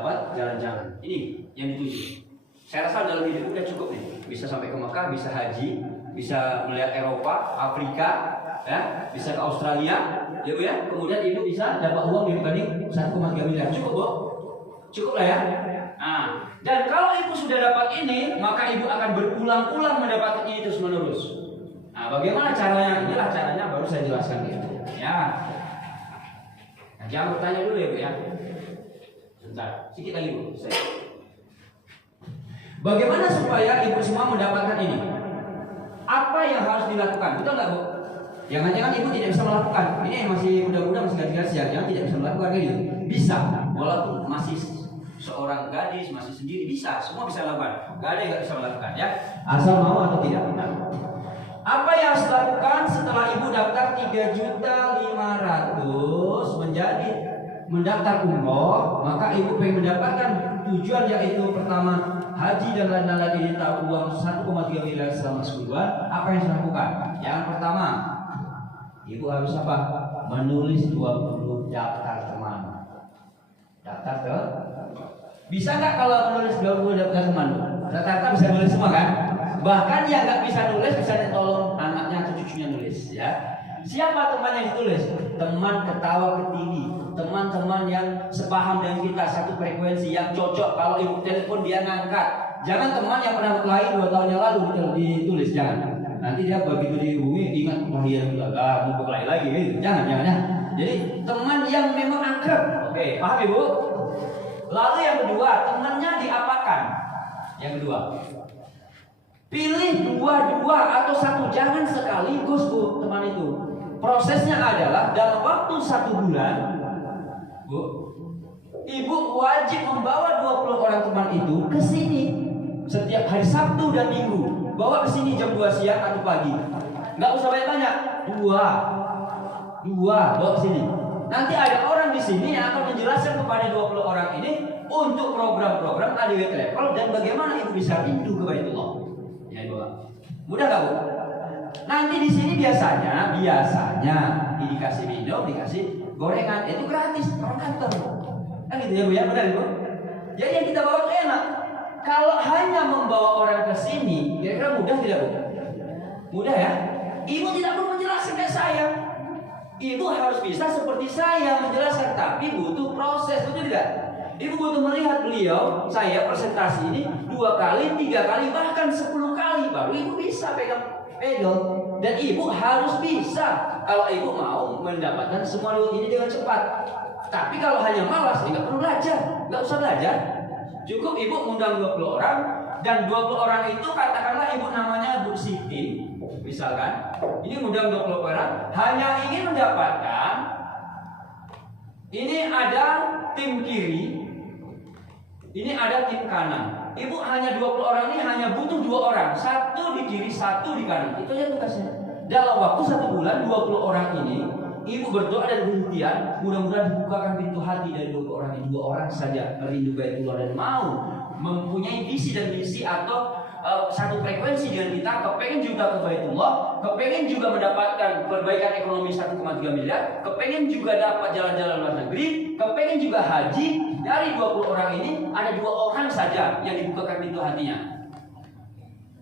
dapat jalan-jalan. Ini yang dituju. Saya rasa dalam hidup udah cukup nih. Bisa sampai ke Mekah, bisa haji, bisa melihat Eropa, Afrika, ya, bisa ke Australia, ya Bu ya. Kemudian ibu bisa dapat uang di rekening 1,3 miliar. Cukup Bu? Cukup lah ya. Nah, dan kalau ibu sudah dapat ini, maka ibu akan berulang-ulang mendapatkan ini terus menerus. Nah, bagaimana caranya? Inilah caranya baru saya jelaskan ya. Ya. Nah, jangan bertanya dulu ya Bu ya. Sebentar, sedikit lagi Bu. Bagaimana supaya ibu semua mendapatkan ini? Apa yang harus dilakukan? Betul nggak Bu? Jangan-jangan ibu tidak bisa melakukan. Ini yang masih muda-muda, masih gadis ya, jangan tidak bisa melakukan ini. Bisa, walaupun masih seorang gadis, masih sendiri, bisa. Semua bisa lakukan. Gak ada yang nggak bisa melakukan ya. Asal mau atau tidak. Apa yang harus dilakukan setelah ibu daftar 3.500.000 menjadi mendaftar umroh, maka ibu pengen mendapatkan tujuan yaitu pertama haji dan lain-lain ini tahu uang 1,3 miliar selama sebulan. Apa yang harus dilakukan? Yang pertama, ibu harus apa? Menulis 20 daftar teman. Daftar ke? Bisa nggak kalau menulis 20 daftar teman? Rata-rata bisa nulis semua kan? Bahkan yang nggak bisa nulis bisa ditolong anaknya atau cucunya nulis ya. Siapa teman yang ditulis? Teman ketawa ketiwi, teman-teman yang sepaham dengan kita, satu frekuensi yang cocok. Kalau ibu telepon dia ngangkat. Jangan teman yang pernah berkelahi 2 tahun yang lalu ditulis, jangan. Nanti dia begitu dihubungi ingat lahir mau berkelahi lagi gitu. Jangan ya. Jadi teman yang memang akrab. Oke, paham ibu? Lalu yang kedua, temannya diapakan? Yang kedua, pilih 2 atau 1, jangan sekaligus Bu teman itu. Prosesnya adalah dalam waktu 1 bulan, Bu, ibu wajib membawa 20 orang teman itu ke sini setiap hari Sabtu dan Minggu. Bawa ke sini jam 2 siang atau pagi. Nggak usah banyak-banyak. 2 bawa ke sini. Nanti ada orang di sini yang akan menjelaskan kepada 20 orang ini untuk program-program ADW Travel dan bagaimana ibu bisa rindu ke Baitullah. Ya Ibu. Mudah nggak Bu? Nanti di sini biasanya dikasih minum, dikasih gorengan, itu gratis orang kantor. Kan gitu ya Bu ya, benar Ibu? Jadi yang kita bawa itu enak. Kalau hanya membawa orang ke sini, kira-kira mudah tidak Bu? Mudah ya? Ibu tidak perlu menjelaskan kayak saya. Ibu harus bisa seperti saya menjelaskan, tapi butuh proses, betul tidak? Ibu butuh melihat beliau, saya presentasi ini 2 kali, 3 kali, bahkan 10 kali, baru ibu bisa pegang pedal. Dan ibu harus bisa kalau ibu mau mendapatkan semua ini dengan cepat. Tapi kalau hanya malas, nggak perlu belajar, nggak usah belajar. Cukup ibu undang 20 orang, dan 20 orang itu katakanlah ibu namanya Bu Siti, misalkan, ini undang 20 orang, hanya ingin mendapatkan, ini ada tim kiri, ini ada tim kanan. Ibu hanya 20 orang ini hanya butuh 2 orang, 1 di kiri, 1 di kanan. Itu aja tugasnya. Dalam waktu 1 bulan 20 orang ini, ibu berdoa dan berikhtiar, mudah-mudahan dibukakan pintu hati dari 20 orang ini. 2 orang saja merindu Baitullah dan mau mempunyai visi dan misi atau satu frekuensi dengan kita, kepengen juga ke Baitullah, kepengen juga mendapatkan perbaikan ekonomi 1,3 miliar, kepengen juga dapat jalan-jalan luar negeri, kepengen juga haji. Dari 20 orang ini ada 2 orang saja yang dibukakan pintu hatinya.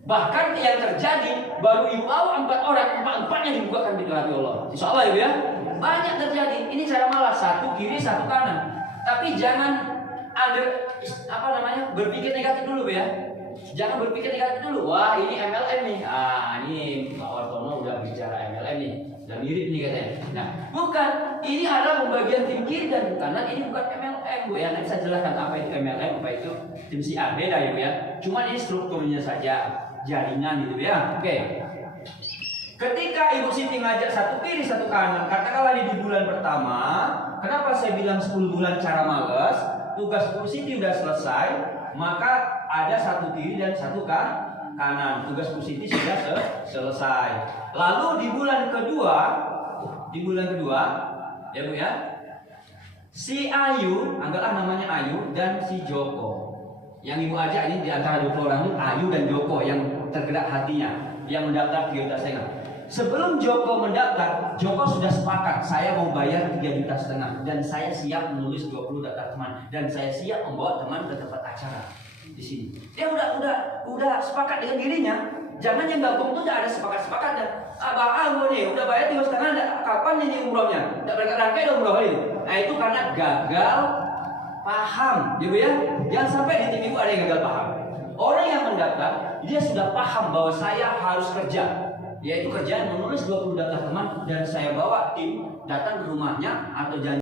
Bahkan yang terjadi baru ibu awal 4 orang, 4-empatnya dibukakan pintu hati Allah. Insya Allah ya, banyak terjadi. Ini cara malas, 1 kiri 1 kanan. Tapi jangan berpikir negatif dulu ya. Jangan berpikir negatif dulu. Wah ini MLM nih. Ini Pak Wartono udah bicara MLM nih. Udah mirip nih katanya. Nah bukan. Ini adalah pembagian tim kiri dan kanan. Ini bukan MLM Bu ya. Nanti saya jelaskan apa itu MLM, apa itu tim si A. Beda ya Bu ya. Cuma ini strukturnya saja, jaringan gitu ya. Oke. Ketika Ibu Siti ngajak 1 kiri 1 kanan, katakanlah di bulan pertama. Kenapa saya bilang 10 bulan cara males? Tugas Ibu Siti udah selesai, maka ada 1 kiri dan 1 kanan. Tugas Bu Siti sudah selesai. Lalu di bulan kedua ya Bu ya, si Ayu, anggaplah namanya Ayu, dan si Joko. Yang ibu ajak ini di antara 20 orang itu Ayu dan Joko yang tergerak hatinya, yang mendaftar 3,5 juta. Sebelum Joko mendaftar, Joko sudah sepakat, saya mau bayar 3,5 juta dan saya siap menulis 20 daftar teman dan saya siap membawa teman ke tempat acara di sini. Dia udah sepakat dengan dirinya. Jangan yang gabung tuh tidak ada sepakat-sepakatnya. Abang nih udah bayar 3,5, kapan ini umrohnya? Tidak berangkat dong umroh ini. Nah itu karena gagal paham, gitu ya. Jangan sampai di TV ada yang gagal paham. Orang yang mendaftar, dia sudah paham bahwa saya harus kerja, yaitu kerjaan menulis 20 daftar teman dan saya bawa tim datang ke rumahnya atau janji